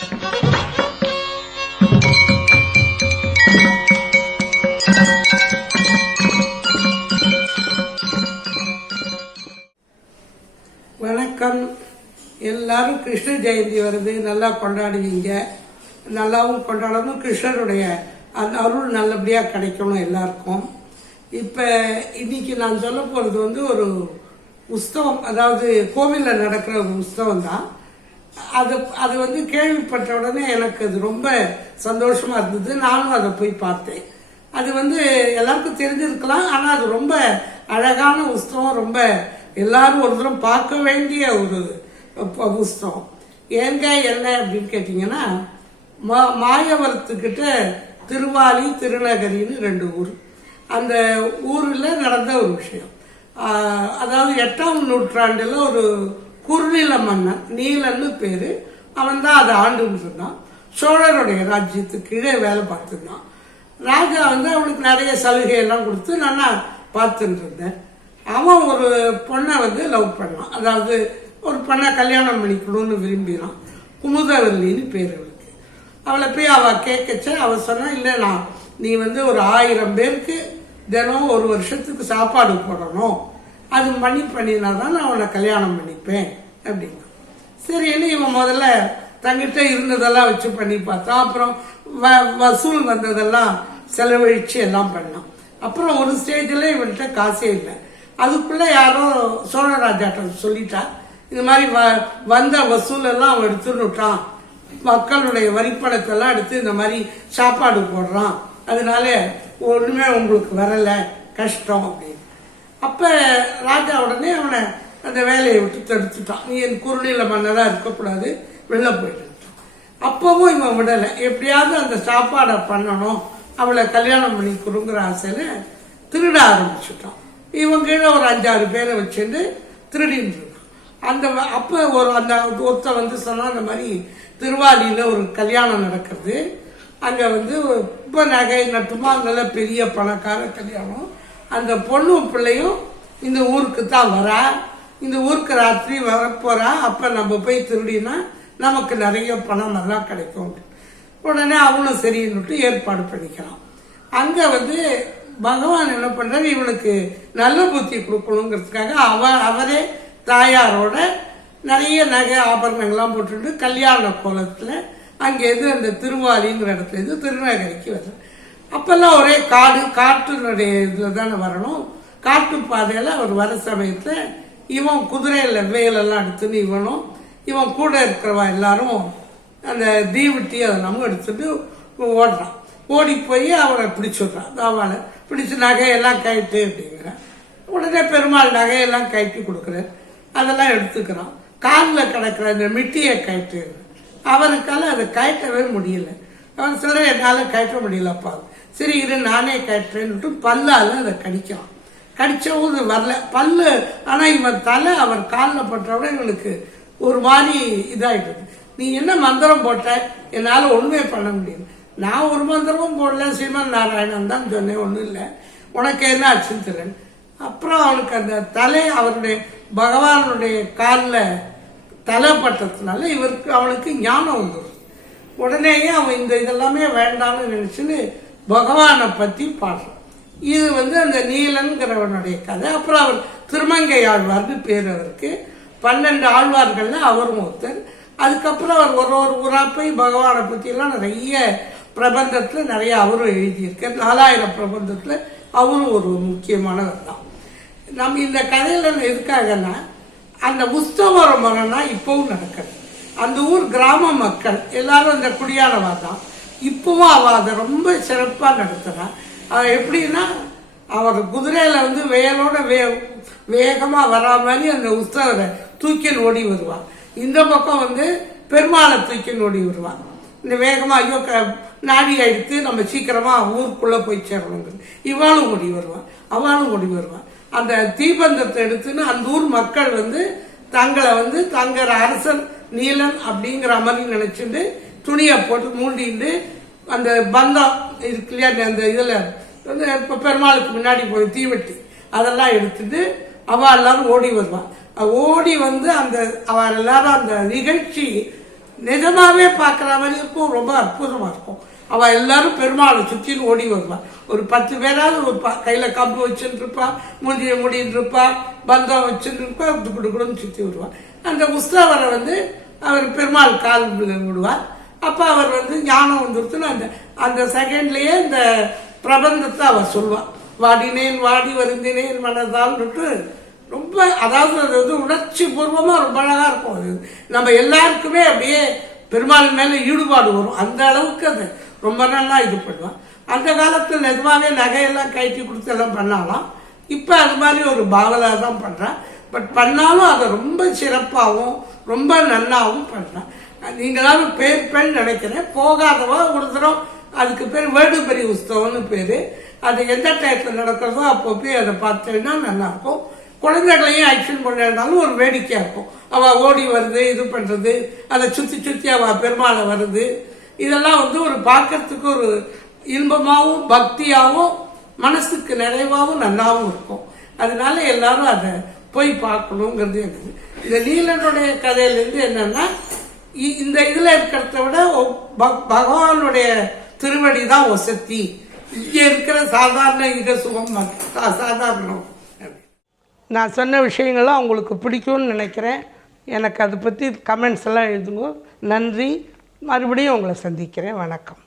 வணக்கம். எல்லாரும் கிருஷ்ண ஜெயந்தி வருது, நல்லா கொண்டாடுவீங்க. நல்லாவும் கொண்டாடணும், கிருஷ்ணருடைய அந்த அருள் நல்லபடியாக கிடைக்கணும் எல்லாருக்கும். இப்போ இன்னைக்கு நான் சொல்ல போகிறது ஒரு உற்சவம், அதாவது கோவிலில் நடக்கிற ஒரு உற்சவம் தான். அது கேள்விப்பட்ட உடனே எனக்கு அது ரொம்ப சந்தோஷமா இருந்தது. நானும் அதை போய் பார்த்தேன். அது எல்லாருக்கும் தெரிஞ்சிருக்கலாம், ஆனால் அது ரொம்ப அழகான உற்சவம், ரொம்ப எல்லாரும் ஒரு தூரம் பார்க்க வேண்டிய ஒரு உற்சவம். ஏங்க என்ன அப்படின்னு கேட்டீங்கன்னா, மாயவரத்துக்கிட்ட திருவாலி திருநகரின்னு 2 ஊர். அந்த ஊரில் நடந்த ஒரு விஷயம். அதாவது 8ஆம் நூற்றாண்டில் ஒரு குறுநில மன்னன், நீலன்னு பேரு, அவன் தான் அதை ஆண்டுன்னு சொன்னான். சோழருடைய ராஜ்யத்துக்கு கீழே வேலை பார்த்துருந்தான். ராஜா அவனுக்கு நிறைய சலுகை எல்லாம் கொடுத்து நல்லா பார்த்துட்டு இருந்தேன். அவன் ஒரு பொண்ணை லவ் பண்ணான். அதாவது ஒரு பொண்ணை கல்யாணம் பண்ணிக்கணும்னு விரும்பினான். குமுதவல்லின்னு பேர் அவளுக்கு. அவளை போய் அவள் கேட்கச்ச அவள் சொன்னா, இல்லை நீ ஒரு 1000 பேருக்கு தினம் ஒரு வருஷத்துக்கு சாப்பாடு போடணும், அது பண்ணினாதான் நான் அவனை கல்யாணம் பண்ணிப்பேன் அப்படின்னா. சரின்னு இவன் முதல்ல தங்கிட்ட இருந்ததெல்லாம் வச்சு பண்ணி பார்த்தான். அப்புறம் வசூல் வந்ததெல்லாம் செலவழிச்சு எல்லாம் பண்ணான். அப்புறம் ஒரு ஸ்டேஜில் இவன்கிட்ட காசே இல்லை. அதுக்குள்ள யாரோ சோழராஜாட்ட சொல்லிட்டா, இந்த மாதிரி வந்த வசூல் எல்லாம் அவன் எடுத்துட்டான், மக்களுடைய வரிப்பணத்தெல்லாம் எடுத்து இந்த மாதிரி சாப்பாடு போடுறான், அதனால ஒண்ணுமே உங்களுக்கு வரல, கஷ்டம் அப்படின்னு. அப்ப ராஜா உடனே அவனை அந்த வேலையை விட்டு தடுத்துட்டான். நீ என் குறுநில மன்னரா இருக்கக்கூடாது, வெளில போயிட்டு. அப்பவும் இவன் விடலை. எப்படியாவது அந்த சாப்பாடை பண்ணணும், அவளை கல்யாணம் பண்ணி கொடுங்கிற ஆசையில திருட ஆரம்பிச்சுட்டான். இவன் கீழே ஒரு 5-6 பேரை வச்சுட்டு திருடின்னு இருந்தான். அப்ப அந்த ஒருத்த சொன்னா, இந்த மாதிரி திருவாலியில ஒரு கல்யாணம் நடக்கிறது, அங்க ரொம்ப நகை நட்டுமா, நல்ல பெரிய பணக்கார கல்யாணம். அந்த பொண்ணும் பிள்ளையும் இந்த ஊருக்கு தான் வரா, இந்த ஊருக்கு ராத்திரி வரப்போறா. அப்ப நம்ம போய் திருடினா நமக்கு நிறைய பணம் நல்லா கிடைக்கும். உடனே அவனும் சரின்னுட்டு ஏற்பாடு பண்ணிக்கிறான். அங்க பகவான் என்ன பண்றாரு, இவனுக்கு நல்ல புத்தி கொடுக்கணுங்கிறதுக்காக அவரே தாயாரோட நிறைய நகை ஆபரணங்கள்லாம் போட்டுட்டு கல்யாண கோலத்துல அங்கேருந்து அந்த திருவாலிங்கிற இடத்துல இருந்து திருநகரிக்கு வருது. அப்பெல்லாம் ஒரே காட்டினுடைய இதுல தானே வரணும். காட்டு பாதையில அவர் வர சமயத்துல இவன் குதிரையில வேலெல்லாம் எடுத்துன்னு இவன் கூட இருக்கிறவா எல்லாரும் அந்த தீவட்டி அதெல்லாம் எடுத்துட்டு ஓடுறான். ஓடி போய் அவரை பிடிச்சுடுறான். அவளை பிடிச்சு நகையெல்லாம் கயிட்டு அப்படிங்கிறான். உடனே பெருமாள் நகையெல்லாம் கயிட்டு கொடுக்குறாரு, அதெல்லாம் எடுத்துக்கிறான். காலில் கிடக்கிற அந்த மிட்டியை கயிட்டு, அவருக்கால அதை கயட்டவே முடியல. அவன் சொல்ற, என்னால கயட்ட முடியலப்பா. சரி இரு நானே கயட்டுறேன்னுட்டு பல்லால அதை கடிக்கிறான். கடிச்சவும் வரல பல்லு. ஆனா இவன் தலை அவர் காலில் பட்டவுடன் இவனுக்கு ஒரு மாதிரி இதாயிடுது. நீ என்ன மந்திரம் போட்ட, என்னால ஒண்ணுமே பண்ண முடியல. நான் ஒரு மந்திரமும் போடல, ஸ்ரீமன் நாராயணன் தான் சொன்னேன், ஒண்ணும் இல்லை, உனக்கு என்ன ஆச்சுன்னு தெரியும். அப்புறம் அவனுக்கு அந்த தலை அவருடைய பகவானுடைய காலில் தலைப்பட்டதுனால அவனுக்கு ஞானம் வந்துடும். உடனேயே அவன் இந்த இதெல்லாமே வேண்டாம்னு நினைச்சுன்னு பகவானை பத்தி பாடுறான். இது அந்த நீலன்கிறவனுடைய கதை. அப்புறம் அவர் திருமங்கை ஆழ்வார்னு பேர் அவருக்கு. 12 ஆழ்வார்கள்ல அவரும் ஒருத்தர். அதுக்கப்புறம் அவர் ஒரு ஊரா போய் பகவானை பத்தி எல்லாம் நிறைய பிரபந்தத்துல நிறைய அவரும் எழுதியிருக்கார். 4000 பிரபந்தத்துல அவரும் ஒரு முக்கியமானவர் தான். நம்ம இந்த கதையில எதுக்காகனா, அந்த உற்சவம் மரம்னா இப்பவும் நடக்குது. அந்த ஊர் கிராம மக்கள் எல்லாரும் அந்த குடியானவா தான். இப்பவும் அவ அதை ரொம்ப சிறப்பா நடத்துறான். எப்படின்னா, அவர் குதிரையில வேலோட வேகமா வரா மாதிரி அந்த உற்சவரை தூக்கில் ஓடி வருவான். இந்த பக்கம் பெருமாளை தூக்கில் ஓடி வருவான். இந்த வேகமா ஐயோ நாடி அடித்து நம்ம சீக்கிரமா ஊருக்குள்ள போய் சேரணுங்கிறது. இவாளும் ஓடி வருவான், அவளும் ஓடி வருவான். அந்த தீபந்தத்தை எடுத்துன்னு அந்த ஊர் மக்கள் தங்களை தங்கிற அரசன் நீலன் அப்படிங்கிற மாதிரி நினைச்சுட்டு துணியை போட்டு மூண்டிட்டு அந்த பந்தம் இருக்கு இல்லையா, அந்த இதுல இப்ப பெருமாளுக்கு முன்னாடி போய் தீவெட்டி அதெல்லாம் எடுத்துட்டு அவ எல்லாரும் ஓடி வருவான். ஓடி அந்த அவ எல்லாரும் அந்த நிகழ்ச்சி நிஜமாவே பார்க்குற மாதிரி இருக்கும், ரொம்ப அற்புதமாக இருக்கும். அவள் எல்லாரும் பெருமாளை சுற்றின்னு ஓடி வருவாள். ஒரு 10 பேராவது ஒரு கையில் கம்பு வச்சுட்டு இருப்பா, மூஞ்சியை முடின்னு இருப்பா, பந்தம் வச்சுட்டு இருப்பா, துக்குடுக்குடுன்னு சுற்றி வருவாள். அந்த உற்சவரை வந்து அவர் பெருமாள் கால் விடுவார். அப்போ அவர் வந்து ஞானம் வந்துருச்சுன்னு அந்த செகண்ட்லேயே இந்த பிரபந்தத்தை அவர் சொல்லுவாள். வாடினேன் வாடி வருந்தினேன் மனதால்னுட்டு ரொம்ப, அதாவது அது வந்து உணர்ச்சி பூர்வமாக ரொம்ப அழகாக இருக்கும். அது நம்ம எல்லாருக்குமே அப்படியே பெருமாள் மேலே ஈடுபாடு வரும். அந்த அளவுக்கு அது ரொம்ப நல்லா இது பண்ணுவான். அந்த காலத்தில் நிஜமாவே நகையெல்லாம் கட்டி கொடுத்து எல்லாம் பண்ணாலாம். இப்போ அது மாதிரி ஒரு பாவலா தான் பண்ணுறான். பட் பண்ணாலும் அதை ரொம்ப சிறப்பாகவும் ரொம்ப நல்லாவும் பண்ணுறான். நீங்களாலும் பேர் நினைக்கிறேன். போகாதவா ஒரு தரம் அதுக்கு பேர் வேடுபரி உற்சவம்னு பேர். அது எந்த டயத்தில் நடக்கிறதோ அப்போ போய் அதை பார்த்தீங்கன்னா நல்லாயிருக்கும். குழந்தைகளையும் ஆக்ஷன் பண்ணிருந்தாலும் ஒரு வேடிக்கையாக இருக்கும். அவள் ஓடி வருது, இது பண்ணுறது, அதை சுற்றி அவள் பெருமாளை வருது, இதெல்லாம் வந்து ஒரு பார்க்கறதுக்கு ஒரு இன்பமாகவும் பக்தியாகவும் மனசுக்கு நிறைவாகவும் நல்லாவும் இருக்கும். அதனால எல்லாரும் அதை போய் பார்க்கணுங்கிறது எனக்கு. இந்த நீலனுடைய கதையிலேருந்து என்னன்னா, இந்த இதில் இருக்கிறத விட பகவானுடைய திருவடி தான் வசதி. இங்கே இருக்கிற சாதாரண இக சுகம் சாதாரணம். நான் சொன்ன விஷயங்கள்லாம் உங்களுக்கு பிடிக்கும்னு நினைக்கிறேன். எனக்கு அதை பற்றி கமெண்ட்ஸ் எல்லாம் எழுதுங்க. நன்றி. மறுபடியும் உங்களை சந்திக்கிறேன். வணக்கம்.